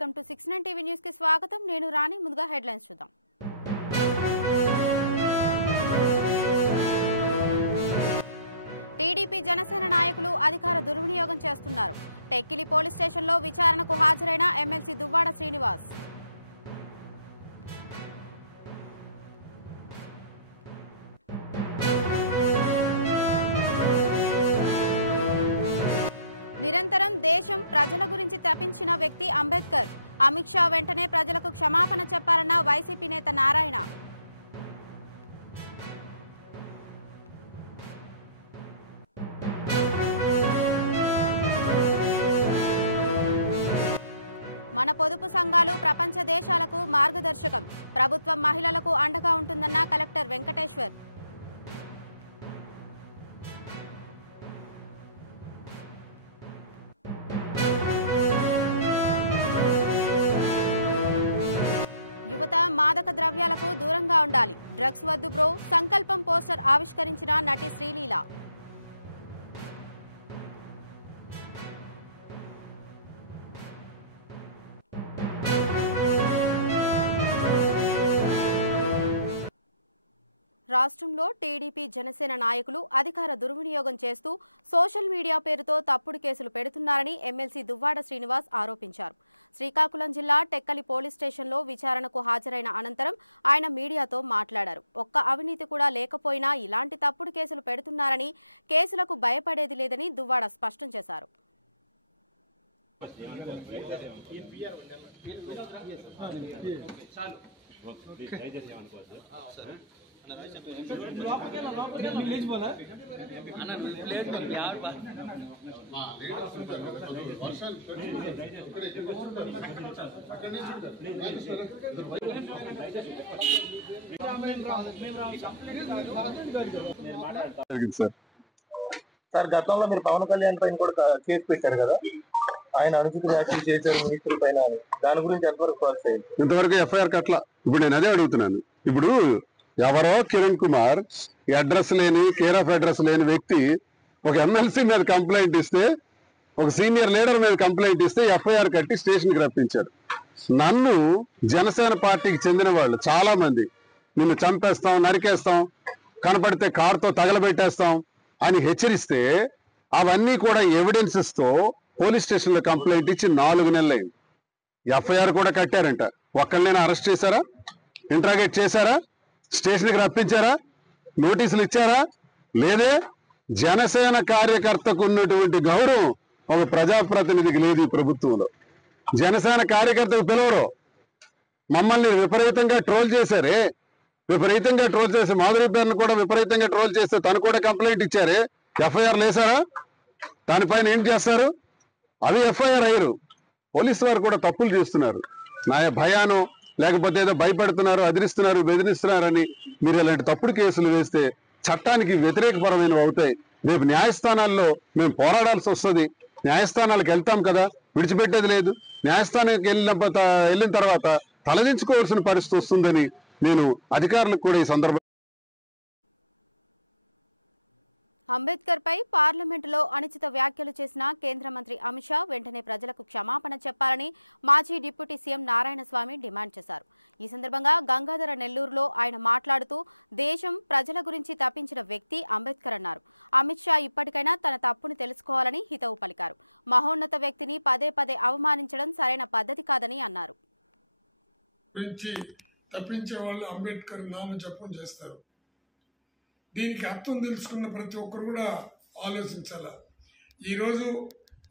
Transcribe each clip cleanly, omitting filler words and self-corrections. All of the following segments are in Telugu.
వెల్కమ్ టు 69 టీవీ న్యూస్ కి స్వాగతం. నేను రాణి. ముందుగా హెడ్లైన్స్ చూద్దాం. టీడీపీ జనసేన నాయకులు అధికార దుర్వినియోగం చేస్తున్నారు. టెక్కిలి పోలీస్ స్టేషన్లో విచారణకు హాజరైన ఎమ్మెల్సీ దువ్వాడ శ్రీనివాస్. నిరంతరం దేశం ప్రజల గురించి తప్పించిన వ్యక్తి అంబేద్కర్. అమిత్ షా వెంటనే ప్రజలకు క్షమాపణ చెప్పాలన్న వైసీపీ నేత నారాయణ. మన పొదుపు సంఘాలు ప్రపంచ దేశాలకు మార్గదర్శకం. ప్రభుత్వం మహిళలకు అండగా ఉంటుందన్న కలెక్టర్ వెంకటేశ్వర్. మాదక ద్రవ్యాలకు దూరంగా ఉండాలి. డ్రగ్స్ వద్దుకు సంకల్పం పోస్టర్ ఆవిష్కరించిన నటి శ్రీలీల. రాష్ట్రంలో టీడీపీ జనసేన నాయకులు అధికార దుర్వినియోగం చేస్తూ సోషల్ మీడియా పేరుతో తప్పుడు కేసులు పెడుతున్నారని ఎమ్మెల్సీ దువ్వాడ శ్రీనివాస్ ఆరోపించారు. శ్రీకాకుళం జిల్లా టెక్కలి పోలీస్ స్టేషన్లో విచారణకు హాజరైన అనంతరం ఆయన మీడియాతో మాట్లాడారు. ఒక్క అవినీతి కూడా లేకపోయినా ఇలాంటి తప్పుడు కేసులు పెడుతున్నారని, కేసులకు భయపడేది లేదని దువ్వాడ స్పష్టం చేశారు. సార్ గతంలో మీరు పవన్ కళ్యాణ్ పైన కూడా కేసు పెట్టారు కదా, ఆయన అనుచిత వ్యాఖ్యలు చేశారు మినిస్టర్ పైన, దాని గురించి ఎంతవరకు పాస్ అయ్యింది? ఇంతవరకు ఎఫ్ఐఆర్ కట్ల. ఇప్పుడు నేను అదే అడుగుతున్నాను. ఇప్పుడు ఎవరో కిరణ్ కుమార్ అడ్రస్ లేని, కేర్ ఆఫ్ అడ్రస్ లేని వ్యక్తి ఒక ఎమ్మెల్సీ మీద కంప్లైంట్ ఇస్తే, ఒక సీనియర్ లీడర్ మీద కంప్లైంట్ ఇస్తే ఎఫ్ఐఆర్ కట్టి స్టేషన్కి రప్పించారు. నన్ను జనసేన పార్టీకి చెందిన వాళ్ళు చాలా మంది నిన్ను చంపేస్తాం, నరికేస్తాం, కనపడితే కారుతో తగలబెట్టేస్తాం అని హెచ్చరిస్తే అవన్నీ కూడా ఎవిడెన్సెస్ తో పోలీస్ స్టేషన్ లో కంప్లైంట్ ఇచ్చి 4 నెలలైంది. ఎఫ్ఐఆర్ కూడా కట్టారంట. ఒక్కళ్ళైనా అరెస్ట్ చేశారా? ఇంట్రాగేట్ చేశారా? స్టేషన్కి రప్పించారా? నోటీసులు ఇచ్చారా? లేదే. జనసేన కార్యకర్తకు ఉన్నటువంటి గౌరవం ఒక ప్రజాప్రతినిధికి లేదు ఈ ప్రభుత్వంలో. జనసేన కార్యకర్తకు పిలవరు. మమ్మల్ని విపరీతంగా ట్రోల్ చేశారే, విపరీతంగా ట్రోల్ చేసి మాధురి పేరును కూడా విపరీతంగా ట్రోల్ చేస్తే తను కూడా కంప్లైంట్ ఇచ్చారే, ఎఫ్ఐఆర్ లేసారా? దానిపైన ఏం చేస్తారు? అవి ఎఫ్ఐఆర్ అయ్యారు. పోలీసు వారు కూడా తప్పులు చేస్తున్నారు. నా భయాను లేకపోతే ఏదో భయపడుతున్నారు, అదిరిస్తున్నారు, బెదిరిస్తున్నారని మీరు ఇలాంటి తప్పుడు కేసులు వేస్తే చట్టానికి వ్యతిరేకపరమైనవి అవుతాయి. రేపు న్యాయస్థానాల్లో మేము పోరాడాల్సి వస్తుంది. న్యాయస్థానాలకు వెళ్తాం కదా, విడిచిపెట్టేది లేదు. న్యాయస్థానానికి వెళ్ళిన తర్వాత తలదించుకోవాల్సిన పరిస్థితి వస్తుందని నేను అధికారులకు కూడా ఈ సందర్భంగా. అంబేద్కర్ పై పార్లమెంటులో అనుచిత వ్యాఖ్యలు చేసిన కేంద్ర మంత్రి అమిత్ షా వెంటనే ప్రజలకు క్షమాపణ చెప్పాలని మాజీ డిప్యూటీ సీఎం నారాయణ స్వామి డిమాండ్ చేశారు. ఈ సందర్భంగా గంగాధర నెల్లూరులో ఆయన మాట్లాడుతూ దేశం ప్రజల గురించి తప్పించిన వ్యక్తి అంబేద్కర్ అన్నారు. అమిత్ షా ఇప్పటికైనా తన తప్పును తెలుసుకోవాలని హితవు పలికారు. మహోన్నత వ్యక్తిని పదే పదే అవమానించడం సరైన పద్ధతి కాదని అన్నారు. తప్పించే వాళ్ళు అంబేద్కర్ నామ జపం చేస్తారు. దీనికి అర్థం తెలుసుకున్న ప్రతి ఒక్కరు కూడా ఆలోచించాల. ఈరోజు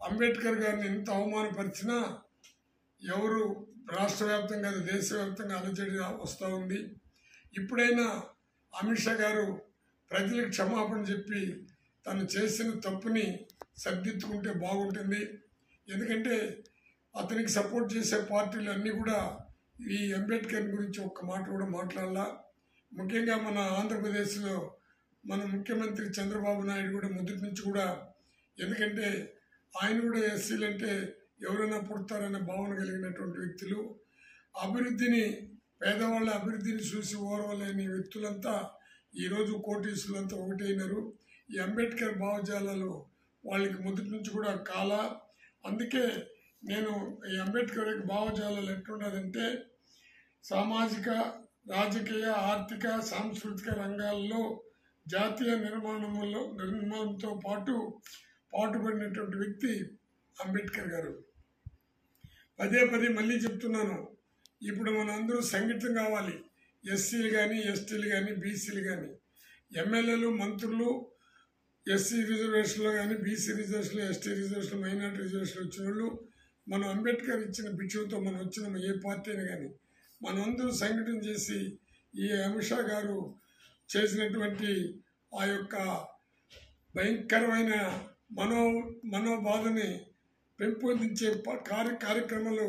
అంబేద్కర్ గారిని ఎంత అవమానపరిచినా ఎవరు రాష్ట్ర వ్యాప్తంగా దేశవ్యాప్తంగా అలజడి వస్తూ ఉంది. ఇప్పుడైనా అమిత్ షా గారు ప్రజలకు క్షమాపణ చెప్పి తను చేసిన తప్పుని సరిదిద్దుకుంటే బాగుంటుంది. ఎందుకంటే అతనికి సపోర్ట్ చేసే పార్టీలు అన్నీ కూడా ఈ అంబేద్కర్ గురించి ఒక్క మాట కూడా మాట్లాడాల. ముఖ్యంగా మన ఆంధ్రప్రదేశ్లో మన ముఖ్యమంత్రి చంద్రబాబు నాయుడు కూడా మొదటి నుంచి కూడా, ఎందుకంటే ఆయన కూడా ఎస్సీలు అంటే ఎవరైనా పుడతారనే భావన కలిగినటువంటి వ్యక్తులు, అభివృద్ధిని పేదవాళ్ళ అభివృద్ధిని చూసి ఓర్వలేని వ్యక్తులంతా ఈరోజు కోటీసులంతా ఒకటైనారు. ఈ అంబేద్కర్ భావజాలాలు వాళ్ళకి మొదటి నుంచి కూడా అందుకే నేను ఈ అంబేద్కర్ భావజాలాలు ఎట్లున్నదంటే సామాజిక, రాజకీయ, ఆర్థిక, సాంస్కృతిక రంగాల్లో జాతీయ నిర్మాణంతో పాటుపడినటువంటి వ్యక్తి అంబేద్కర్ గారు. పదే మళ్ళీ చెప్తున్నాను, ఇప్పుడు మన అందరూ సంఘటితం కావాలి. ఎస్సీలు కానీ, ఎస్టీలు కానీ, బీసీలు కానీ, ఎమ్మెల్యేలు, మంత్రులు, ఎస్సీ రిజర్వేషన్లో కానీ, బీసీ రిజర్వేషన్లో, ఎస్టీ రిజర్వేషన్, మైనార్టీ రిజర్వేషన్ వచ్చిన వాళ్ళు మనం అంబేద్కర్ ఇచ్చిన భిక్షతో మనం వచ్చిన ఏ పార్టీ అయినా కానీ మనందరూ సంఘటన చేసి ఈ అమిత్ షా గారు చేసినటువంటి ఆ యొక్క భయంకరమైన మనోబాధని పెంపొందించే కార్యక్రమాలు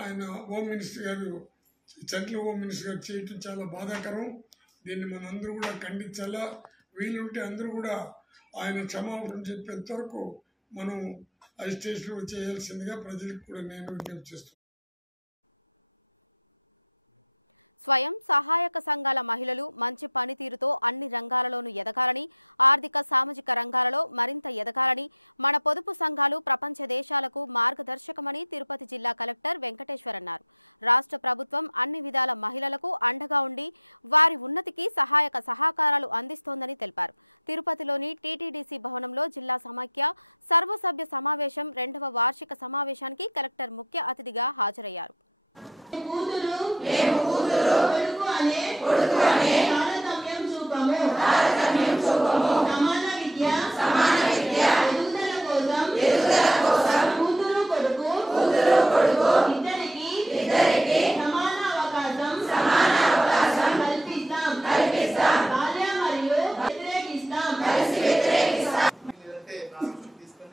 ఆయన హోమ్ మినిస్టర్ గారు, సెంట్రల్ హోమ్ మినిస్టర్ గారు చేయటం చాలా బాధాకరం. దీన్ని మనందరూ కూడా ఖండించాలా. వీలుంటే అందరూ కూడా ఆయన క్షమాపణ చెప్పేంత వరకు మనం అజిటేషన్ చేయాల్సిందిగా ప్రజలకు కూడా నేను విజ్ఞప్తి చేస్తున్నాను. స్వయం సహాయక సంఘాల మహిళలు మంచి పనితీరుతో అన్ని రంగాలలోనూ ఎదగాలని, ఆర్థిక, సామాజిక రంగాలలో మరింత ఎదగాలని, మన పొదుపు సంఘాలు ప్రపంచ దేశాలకు మార్గదర్శకమని తిరుపతి జిల్లా కలెక్టర్ వెంకటేశ్వర్ అన్నారు. రాష్ట్ర ప్రభుత్వం అన్ని విధాల మహిళలకు అండగా ఉండి వారి ఉన్నతికి సహాయక సహకారాలు అందిస్తోందని తెలిపారు. తిరుపతిలోని టీటీడీసీ భవనంలో జిల్లా సమైక్య సర్వసభ్య సమావేశం 2వ వార్షిక సమావేశానికి కలెక్టర్ ముఖ్య అతిథిగా హాజరయ్యారు. తారతమ్యం చూపము సమాన విద్య ఎదుగుదల కోసం కూతురు కొడుకు ఇద్దరికి సమాన అవకాశం కల్పిస్తాం. బాల్య మరియు వ్యతిరేకిస్తాం.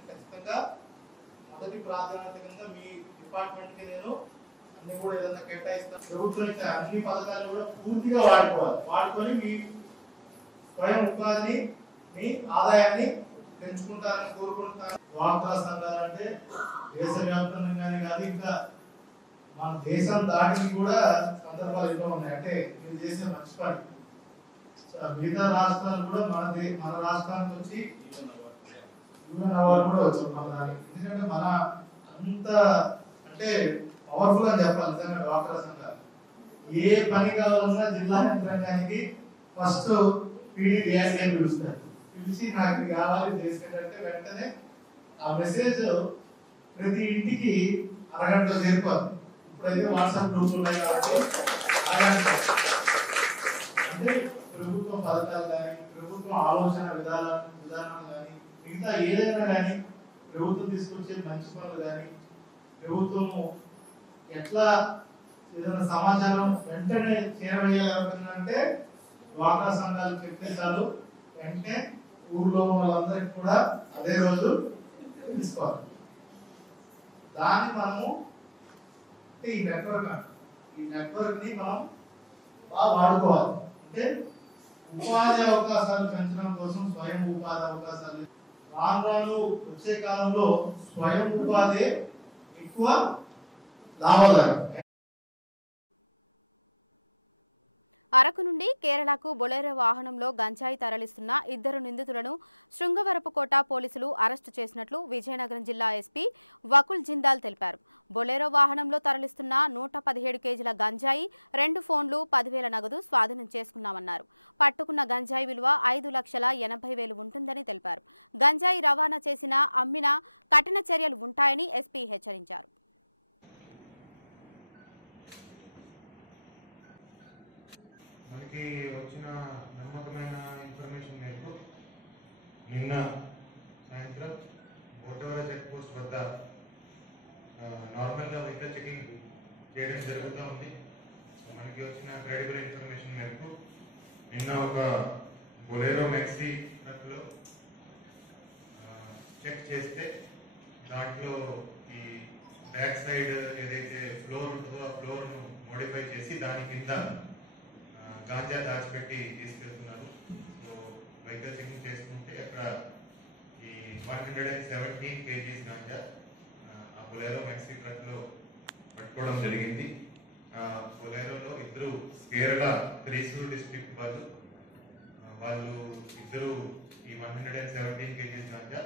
ఖచ్చితంగా మొదటి ప్రాధాన్యత మీ డిపార్ట్మెంట్ కి నేను అన్ని కూడా ఏదైనా కేటాయిస్తాను. ప్రభుత్వం యొక్క అన్ని పథకాలు కూడా పూర్తిగా వాడుకొని మీ స్వయం ఉపాధిని, మీ ఆదాయాన్ని పెంచుకుంటారని కోరుకుంటున్నాను. డ్వాక్రా సంఘాలు అంటే దేశవ్యాప్తంగానే కాదు, ఇంకా మన దేశం దాటికి కూడా సందర్భాలు ఎన్నో ఉన్నాయి. అంటే మీరు చేసే మంచి పని మిగతా రాష్ట్రాలు కూడా మన రాష్ట్రానికి వచ్చి యూఎన్ అవార్డు కూడా వచ్చాం మన దానికి. ఎందుకంటే మన అంత అంటే పవర్ఫుల్ అని చెప్పాలి నిజంగా డ్వాక్రా సంఘాలు. ఏ పని కావాలన్నా జిల్లా యంత్రాంగానికి ఫస్ట్ పీడీడీఆర్ఏ అని పిలుస్తారు. పిలిచి నాకు ఇది కావాలి చేసేటంటే వెంటనే ఆ మెసేజ్ ప్రతి ఇంటికి అరగంటలో చేరిపోతుంది. ఇప్పుడైతే వాట్సాప్ గ్రూప్లు ఉన్నాయి కాబట్టి అంటే ప్రభుత్వం పథకాలు కానీ, ప్రభుత్వం ఆలోచన విధానం కానీ, మిగతా ఏదైనా కానీ, ప్రభుత్వం తీసుకొచ్చే మంచి పనులు కానీ, ప్రభుత్వము ఎట్లా ఏదైనా సమాచారం వెంటనే చేరవేయాలంటే డ్వాక్రా సంఘాలు చెప్తే చాలు, వెంటనే ఊర్లో వాళ్ళందరికీ కూడా అదే రోజు తెలుసుకోవాలి. దాన్ని మనము ఈ నెట్వర్క్ ని మనం బాగా వాడుకోవాలి. అంటే ఉపాధి అవకాశాలు పెంచడం కోసం స్వయం ఉపాధి అవకాశాలు రాను వచ్చే కాలంలో స్వయం ఉపాధి ఎక్కువ లాభదాయకం. అరకు నుండి కేరళకు బొలెరో వాహనంలో గంజాయి తరలిస్తున్న 2 నిందితులను శృంగవరపుకోట పోలీసులు అరెస్టు చేసినట్లు విజయనగరం జిల్లా ఎస్పీ వకుల్ జిందాల్ తెలిపారు. బొలెరో వాహనంలో తరలిస్తున్న 117 కేజీల గంజాయి, 2 ఫోన్లు, 10,000 నగదు స్వాధీనం చేస్తున్నామన్నారు. పట్టుకున్న గంజాయి విలువ 5,80,000 ఉంటుందని తెలిపారు. గంజాయి రవాణా చేసినా, అమ్మినా కఠిన చర్యలు ఉంటాయని ఎస్పీ హెచ్చరించారు. మనకి వచ్చిన నమ్మకమైన ఇన్ఫర్మేషన్ మేరకు నిన్న సాయంత్రం బోటవర చెక్ పోస్ట్ వద్ద నార్మల్గా వెహికల్ చెకింగ్ చేయడం జరుగుతూ ఉంది. మనకి వచ్చిన క్రెడిబుల్ ఇన్ఫర్మేషన్ మేరకు నిన్న ఒక బొలెరో మెక్సీ ట్రక్లో చెక్ చేస్తే దాంట్లో ఈ బ్యాక్ సైడ్ ఏదైతే ఫ్లోర్ ఉంటుందో ఆ ఫ్లోర్ను మోడిఫై చేసి దాని కింద గాంజా దాచిపెట్టి తీసుకెళ్తున్నారు. సో వెహికల్ చెకింగ్ చేసుకుంటే అక్కడ ఈ 117 కేజీస్ గాంజా ఆ బొలెరో మెక్సీ ట్రక్ లో పట్టుకోవడం జరిగింది. బొలెరోలో 2 కేరళ త్రిశూర్ డిస్ట్రిక్ట్ వాళ్ళు ఇద్దరు ఈ 117 కేజీస్ గాంజా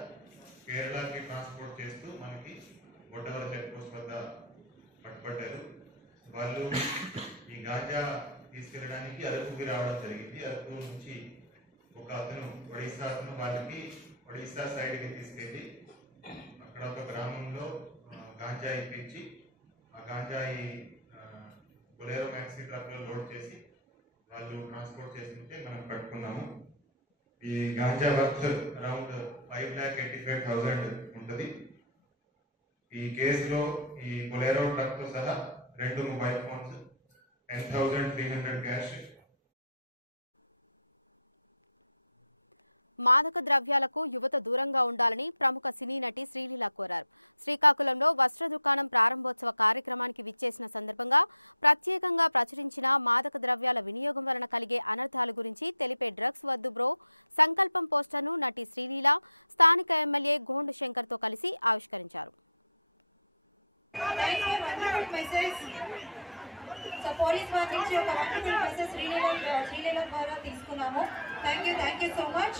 నుండి ఒడిశా సైడ్కి తీసుకెళ్ళి అక్కడ ఒక గ్రామంలో గాంజాయి ఇప్పించి ఆ గాంజాయి బొలెరో మ్యాక్సీ ట్రక్లో లోడ్ చేసి వాళ్ళు ట్రాన్స్పోర్ట్ చేస్తుంటే మనం పట్టుకున్నాము. ఈ గాంజా వర్త్ అరౌండ్ 5,85,000 ఉంటుంది. ఈ కేసులో ఈ బొలెరో ట్రక్ తో సహా 2 మొబైల్ ఫోన్స్, 10,300 క్యాష్. మాదక ద్రవ్యాలకు యువత దూరంగా ఉండాలని ప్రముఖ సినీ నటి శ్రీలీల కోరారు. శ్రీకాకుళంలో వస్త్ర దుకాణం ప్రారంభోత్సవ కార్యక్రమానికి విచ్చేసిన సందర్భంగా ప్రత్యేకంగా ప్రచురించిన మాదక ద్రవ్యాల వినియోగం వలన కలిగే అనర్థాల గురించి తెలిపే డ్రగ్స్ వద్దు బ్రో సంకల్పం పోస్టర్ను నటి శ్రీలీల స్థానిక ఎమ్మెల్యే గోండు శంకర్ తో కలిసి ఆవిష్కరించారు. పోలీస్ వారి నుంచి ఒక వండర్ఫుల్ మెసేజ్ శ్రీలీల ద్వారా తీసుకున్నాము. Thank you so much.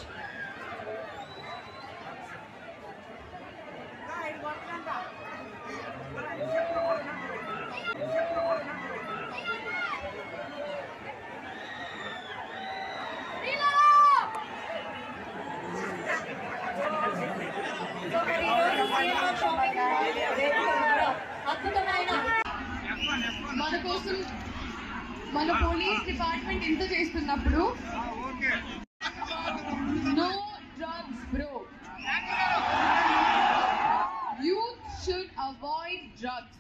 అద్భుతమైన మన కోసం మన పోలీస్ డిపార్ట్మెంట్ ఇంత చేస్తున్నప్పుడు no drugs bro. Youth should avoid drugs.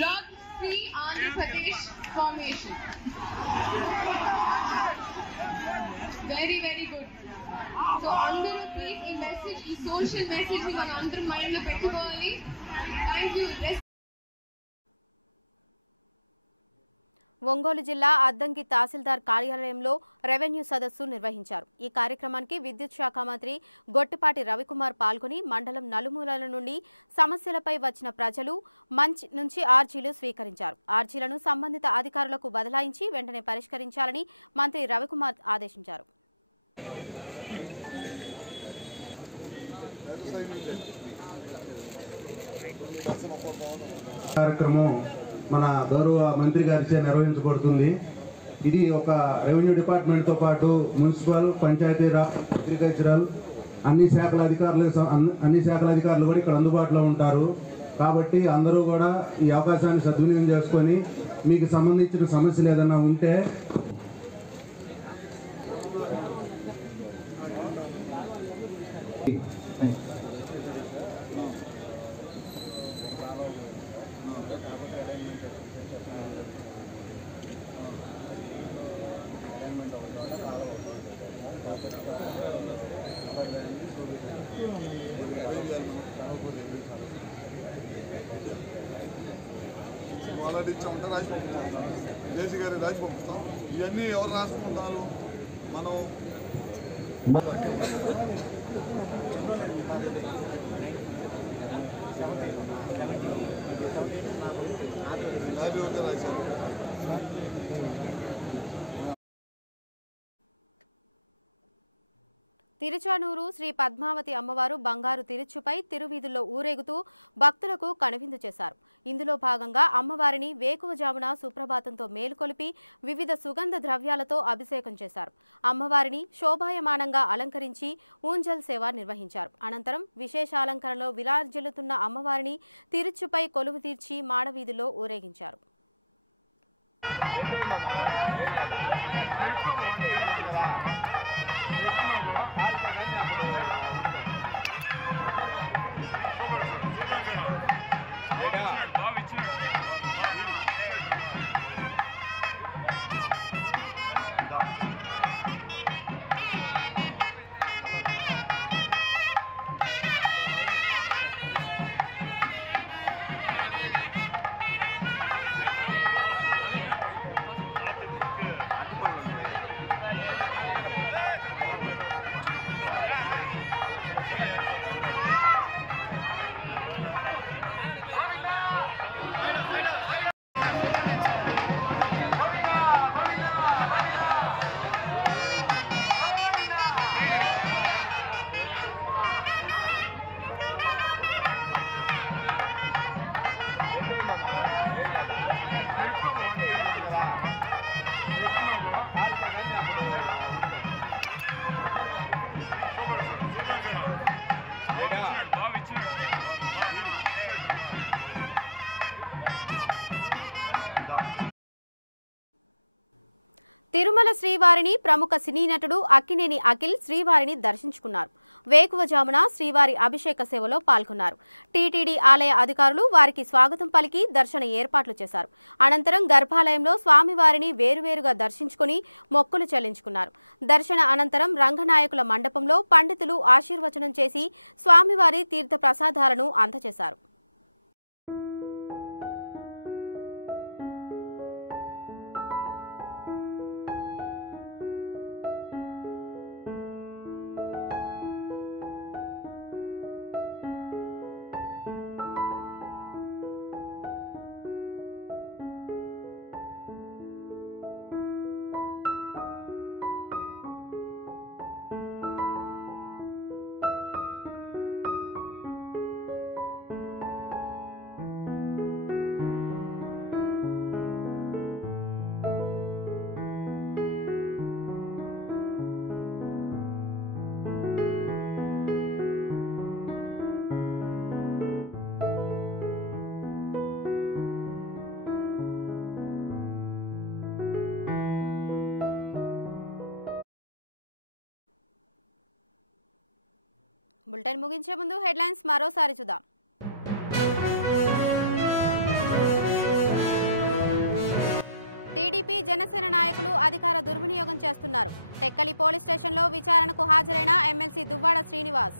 Drug free Andhra Pradesh formation. Very very good. So అందరూ ప్లీజ్ ఈ మెసేజ్, ఈ సోషల్ మెసేజ్ ని మన అందరం మైండ్ లో పెట్టుకోవాలి. Thank you. ఒంగోలు జిల్లా అద్దంకి తహసీల్దార్ కార్యాలయంలో రెవెన్యూ సదస్సు నిర్వహించారు. ఈ కార్యక్రమానికి విద్యుత్ శాఖ మంత్రి గొట్టిపాటి రవికుమార్ పాల్గొని మండలం నలుమూలల నుండి సమస్యలపై వచ్చిన ప్రజలు నుంచి ఆర్జీలు స్వీకరించారు. ఆర్జీలను సంబంధిత అధికారులకు బదలాయించి వెంటనే పరిష్కరించాలని మంత్రి రవికుమార్ ఆదేశించారు. కార్యక్రమం మన గౌరవ మంత్రి గారిచే నిర్వహించబడుతుంది. ఇది ఒక రెవెన్యూ డిపార్ట్మెంట్తో పాటు మున్సిపల్, పంచాయతీరాజ్, అగ్రికల్చరల్ అన్ని శాఖల అధికారులు కూడా ఇక్కడ అందుబాటులో ఉంటారు. కాబట్టి అందరూ కూడా ఈ అవకాశాన్ని సద్వినియోగం చేసుకొని మీకు సంబంధించిన సమస్యలు ఏదైనా ఉంటే ఆల్రెడీ ఇచ్చామంటే రాసి పంపుతాం, జేసీ గారి రాసి పంపుతాం. ఇవన్నీ ఎవరు రాసుకుంటారు? మనం రాశారు. తిరుచానూరు శ్రీ పద్మావతి అమ్మవారు బంగారు తిరుచుపై తిరువీధుల్లో ఊరేగుతూ భక్తులకు కనువిందు చేశారు. ఇందులో భాగంగా అమ్మవారిని వేకువజామున సుప్రభాతంతో మేలుకొలిపి వివిధ సుగంధ ద్రవ్యాలతో అభిషేకం చేశారు. అమ్మవారిని శోభాయమానంగా అలంకరించి ఊంజల్ సేవ నిర్వహించారు. అనంతరం విశేష అలంకరణలో విరాజిల్లుతున్న అమ్మవారిని తిరుచుపై కొలువు తీర్చి మాడవీధిలో ఊరేగించారు. ప్రముఖ సినీ నటుడు అక్కినేని అఖిల్ శ్రీవారిని దర్శించుకున్నారు. వేకువజామున శ్రీవారి అభిషేక సేవలో పాల్గొన్నారు. టీటీడీ ఆలయ అధికారులు వారికి స్వాగతం పలికి దర్శన ఏర్పాట్లు చేశారు. అనంతరం గర్భాలయంలో స్వామివారిని వేరువేరుగా దర్శించుకుని మొక్కులు చెల్లించుకున్నారు. దర్శన అనంతరం రంగనాయకుల మండపంలో పండితులు ఆశీర్వచనం చేసి స్వామివారి తీర్థ ప్రసాదాలను అందజేశారు. బులెటిన్ ముగించే ముందు హెడ్లైన్స్ మరోసారి చూద్దాం. టీడీపీ జనసేన నాయకులు అధికార దుర్వినియోగం చేస్తున్నారు. టెక్కలి పోలీస్ స్టేషన్లో విచారణకు హాజరైన ఎమ్మెల్సీ దుబ్బాడ శ్రీనివాస్.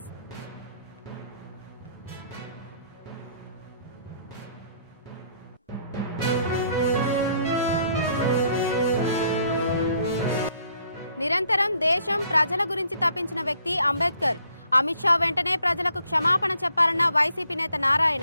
నిరంతరం దేశం ప్రజల గురించి తప్పించిన వ్యక్తి అంబేద్కర్. అమిత్ షా వెంటనే ప్రజలకు క్షమాపణ చెప్పాలన్న వైసీపీ నేత నారాయణ.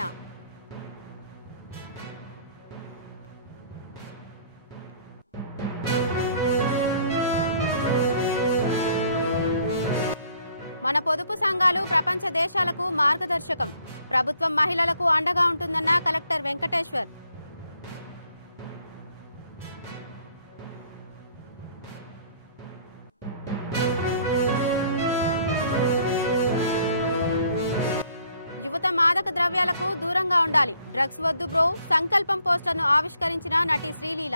మన పొదుపు సంఘాలు ప్రపంచ దేశాలకు మార్గదర్శకం. ప్రభుత్వం మహిళలకు అండగా ఉంటుందన్న కలెక్టర్ వెంకటేశ్వర్. యువత మాదక ద్రవ్యాలకు దూరంగా ఉండాలి. డ్రగ్స్ వద్దుకో సంకల్పం పోస్టర్ను ఆవిష్కరించిన నటి శ్రీలీల.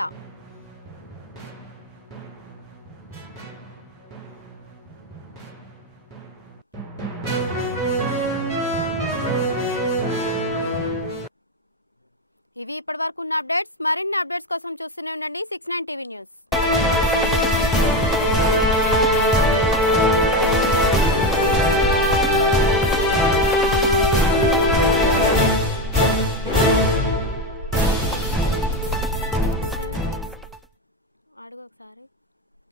ఇవి ఇప్పటివరకు ఉన్న అప్డేట్స్. మరిన్ని అప్డేట్స్ కోసం చూస్తూనే ఉండండి 69 టీవీ న్యూస్.